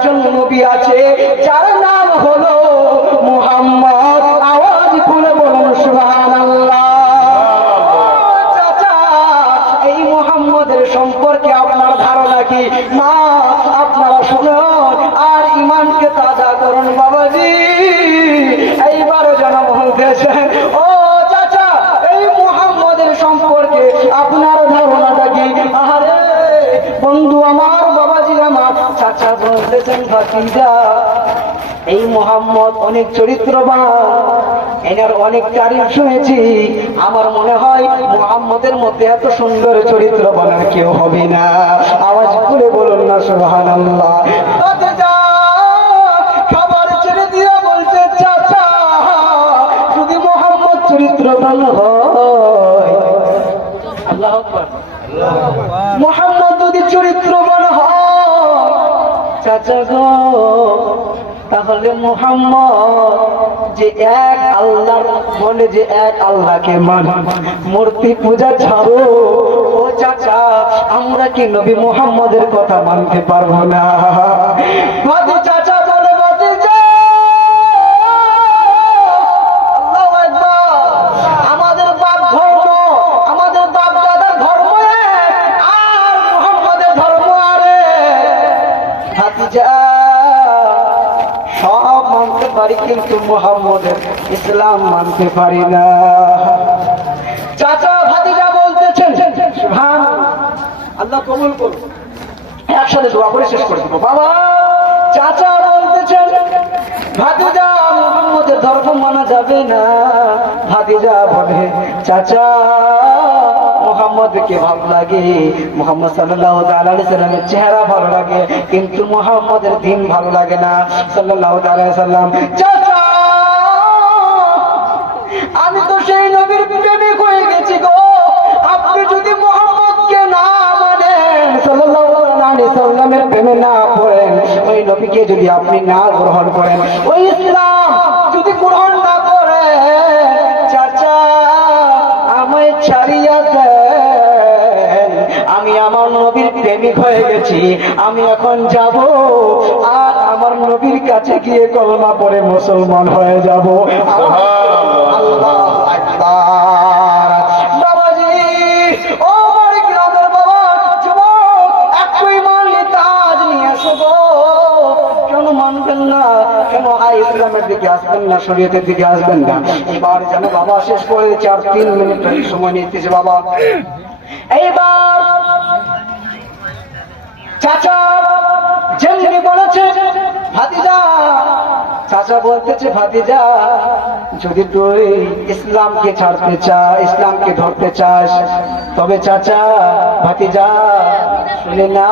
একজন নবী আছে, যার নাম হলো মুহাম্মদ। আওয়াজ খুলে বলুন চাচা, এই মুহাম্মদের সম্পর্কে আপনার ধারণা কি? মা, আপনারা শুনুন, আর ইমানকে তাজা করুন, বাবাজি। এইবারও যেন বলতেছেন ও চাচা, এই মুহাম্মদের সম্পর্কে আপনার ধারণাটা কি? আরে বন্ধু আমার বাবাজি আমার চাচা বলতেছেন ভাতিজা। এই মোহাম্মদ অনেক চরিত্রবান এনার অনেক তারিফ শুনেছি। আমার মনে হয় মোহাম্মদের মধ্যে এত সুন্দর চরিত্রবান আর কেউ হবে না। আওয়াজ করে বলুন না সুবাহান আল্লাহ খাবার ছেড়ে দিয়ে বলছে চাচা যদি মোহাম্মদ চরিত্রবান হয়। আল্লাহ মোহাম্মদ যদি চরিত্রবান চাচা গো। তাহলে মোহাম্মদ, যে এক আল্লাহ বলে যে এক আল্লাহকে মান মূর্তি পূজা ছাড়ো। ও চাচা, আমরা কি নবী মোহাম্মদের কথা মানতে পারব না? পারি কিন্তু মুহাম্মদের ইসলাম মানতে পারি না। চাচা ভাতিজা বলতেছেন, সুবহান, আল্লাহ কবুল করুন। একসাথে করে শেষ করে দেবো। বাবা, চাচা বলতেছেন ধর্ম মানা যাবে না। ভাতিজা বলে, চাচা মোহাম্মদকে ভালো লাগে। মোহাম্মদ সাল্লাহ চেহারা ভালো লাগে, কিন্তু মোহাম্মদের দিন ভালো লাগে না। সাল্লাহ সাল্লাম আমি তো সেই নবীর প্রেমিক হয়ে গেছি গো। আপনি যদি মোহাম্মদকে না মানেন আলাইহি সাল্লামের প্রেমে না পড়েন। ওই নবীকে যদি আপনি না গ্রহণ করেন, ওই ইসলাম আমি আমার নবীর প্রেমিক হয়ে গেছি। আমি এখন যাব আর আমার নবীর কাছে গিয়ে কলমা পরে মুসলমান হয়ে যাব। নিয়ে ইসলামের দিকে আসবেন না? শরীয়তের দিকে আসবেন না? এবার যেন বাবা শেষ করে চার তিন মিনিট সময় নিতেছে বাবা। এইবার চাচা যেমনি বলেছে, ভাতিজা। চাচা বলতেছে, ভাতিজা, যদি তুই ইসলামকে ছাড়তে চা ইসলামকে ধরতে চাস, তবে চাচা, ভাতিজা, শুনে না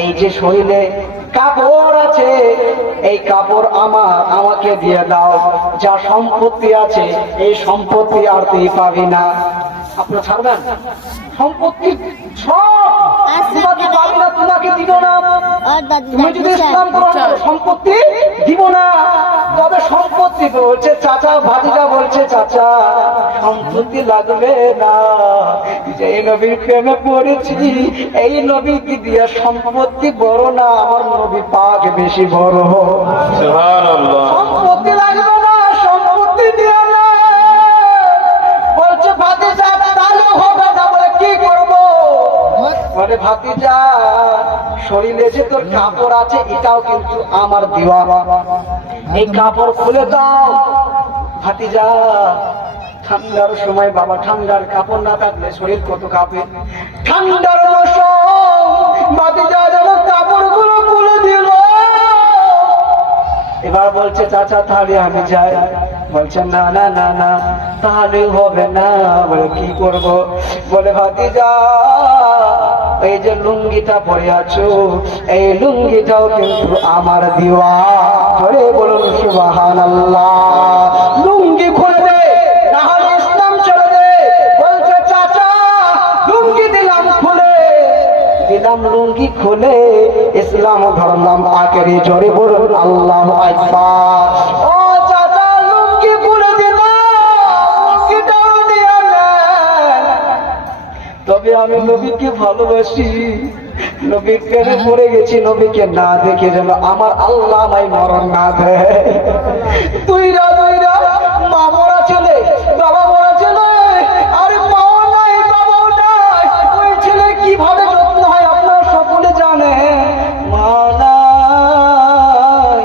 এই যে শরীরে কাপড় আছে, এই কাপড় আমার, আমাকে দিয়ে দাও। যা সম্পত্তি আছে, এই সম্পত্তি আর তুই পাবি না। ছাড়বেন সম্পত্তি না। তবে সম্পত্তি বলছে বলছে চাচা সম্পত্তি লাগবে না। প্রেমে পড়েছি এই নবী দিয়ে সম্পত্তি বড় না আমার নবী পাক বেশি বড়। শরীরে যে তোর কাপড় আছে, এটাও কিন্তু আমার দেওয়া। এই কাপড় খুলে দাও। ভাতিজা, ঠান্ডার সময় বাবা ঠান্ডার কাপড় না থাকলে শরীর কত কাঁপে। ঠান্ডার খুলে দিল। এবার বলছে, চাচা, তাহলে আমি যাই। বলছে, না না না না, তাহলে হবে না। বলে, কি করব? বলে, ভাতিজা এই যে লুঙ্গিটা পরে আছো, এই লুঙ্গিটাও কিন্তু আমার দিওয়া। ধরে বলুন সুবাহান দে দে। চাচা, লুঙ্গি দিলাম খুলে। দিলাম লুঙ্গি খুলে, ইসলাম ধরলাম আকেরি জোরে বলুন আল্লাহ আকবার। আমি নবীকে ভালোবাসি। নবীর প্রেমে পড়ে গেছি, নবীকে না দেখে যেন আমার আল্লাহ আমায় মরণ না তুইরা তুইরা মা মরা ছেলে, বাবা মরা ছেলে। আরে নাই নাই। ওই কীভাবে যত্ন হয় আপনারা সকলে জানেন। মা নাই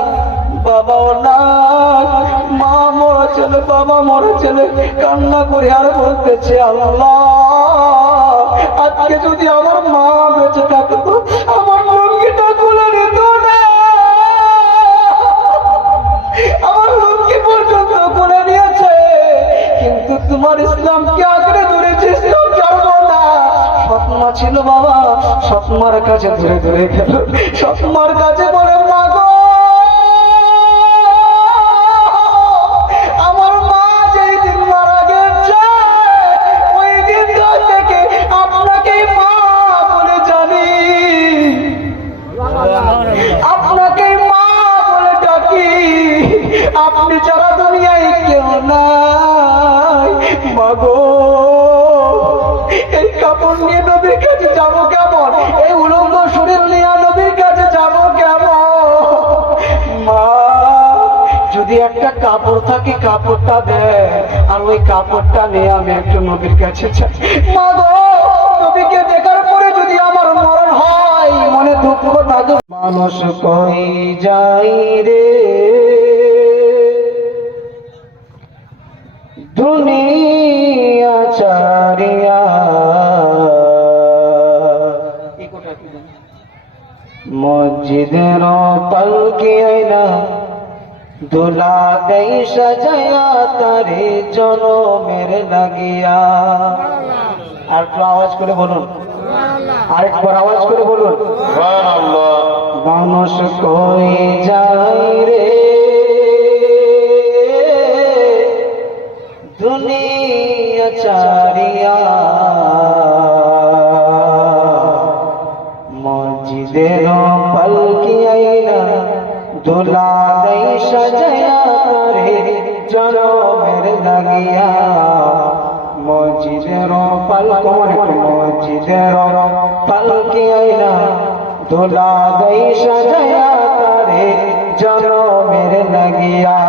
নাই। মা মরা ছেলে, বাবা মরা ছেলে, কান্না করে আর বলতেছে আল্লাহ। আজকে যদি আমার মা বেঁচে থাকতো, আমার লক্ষ্মীটা খুলে নিত আমার লক্ষ্মী পর্যন্ত করে নিয়েছে কিন্তু তোমার ইসলামকে আঁকড়ে ধরেছে ইসলাম ছাড়বো না। সৎমা ছিল বাবা সৎমার কাছে ধরে ধরে গেল সৎমার কাছে বলে, মা যদি একটা কাপড় থাকে কাপড়টা দেয়। আর ওই কাপড়টা নিয়ে আমি একটু নবীর কাছে যাই। মা গো নবীকে দেখার পরে যদি আমার মরণ হয় মনে দুঃখ থাকে মানুষ কই যাই রে? দুনিয়া চারিয়া। মসজিদের পালকি আইনা দুলা দেই সাজায়া তারে জনমের লাগিয়া। আর একটু আওয়াজ করে বলুন। আরেকবার আওয়াজ করে বলুন। মানুষ কই যায় রে? দোলা দেই সাজায়া করে জনমের লাগিয়া। মসজিদের পালক মসজিদের পালকি আইনা দোলা দেই সাজায়া করে জনমের লাগিয়া।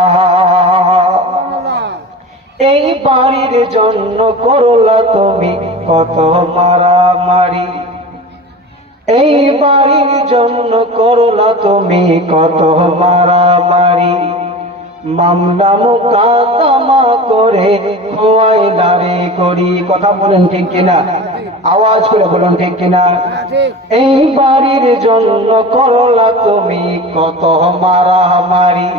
এই বাড়ির জন্য করলা তুমি কত মারামারি। এই বাড়ির জন্য করলা তুমি কত মারামারি। মামলা মোকাদ্দমা করে খোয়াই দাঁড়ে করি। কথা বলেন ঠিক কিনা? আওয়াজ করে বলুন ঠিক কিনা? এই বাড়ির জন্য করলা তুমি কত মারামারি।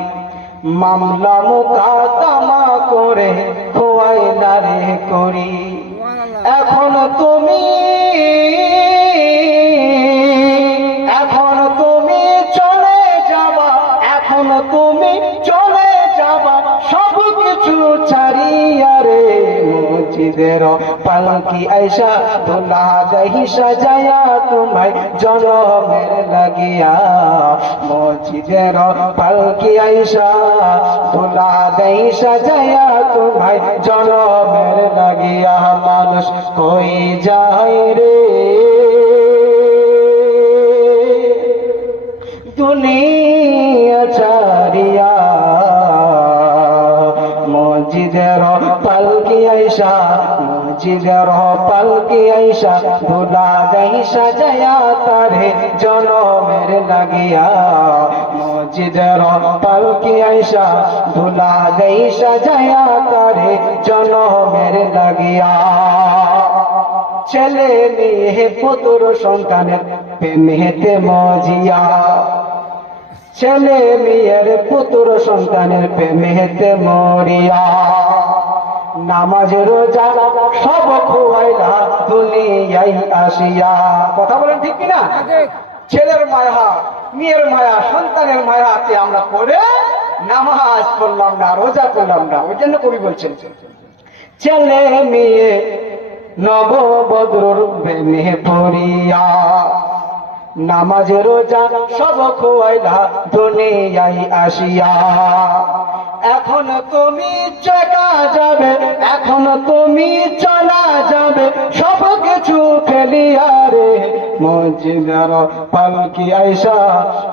মামলা মোকাদ্দমা করে খোয়াই দাঁড়ে করি। এখন তুমি তুমি চলে যাবা, সব কিছু ছাড়িয়া রে মসজিদের পালকি আইসা দোলা দহি সাজায়া তোমায় জনমের লাগিয়া। মসজিদের পালকি আইসা দোলা দহি সাজায়া তোমায় জনমের মসজিদের পালকি আইসা দুলা গাই সাজায়া তারে জনমের লাগিয়া। মসজিদের পালকি আইসা দুলা গাই সাজায়া তারে জনমের লাগিয়া। ছেলে মেয়ে পুত্র সন্তানের প্রেমেতে মজিয়া। ছেলে মেয়ের পুত্র সন্তানের প্রেমেতে মরিয়া। নামাজ রোজা, সব খুয়াইলা দুনিয়াই আসিয়া। কথা বলেন ঠিক কিনা? ছেলের মায়া, মেয়ের মায়া, সন্তানের মায়াতে আমরা পড়ে নামাজ পড়লাম না, রোজা করলাম না, ওই জন্য কবি বলছেন, ছেলে মেয়ে নববদ্রর প্রেমে পড়িয়া নামাজ রোজা সব খোয়াইলা দুনিয়াই আসিয়া। এখন তুমি চকা যাবে, এখন তুমি চলা যাবে সব কিছু মসজিদের পালকি আইসা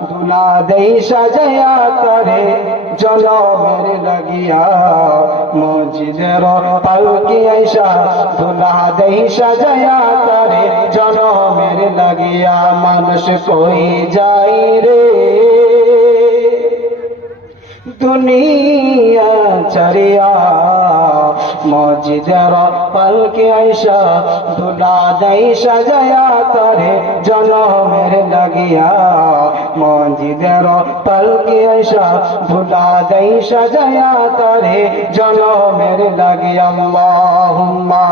দুলা দেই সাজায়া করে জনমের লাগিয়া। মসজিদের পালকি আইসা দুলা দেই সাজায়া করে জনমের লাগিয়া। মানুষ কই যাই রে? দুনিয়া চরিয়া মসজিদের পালকে আইসা দুলা দাই সাজায়া তরে জনমের লাগিয়া। মসজিদের পালকে আইসা দুলা দাই সাজায়া তরে জনমের লাগিয়া। আল্লাহুম্মা।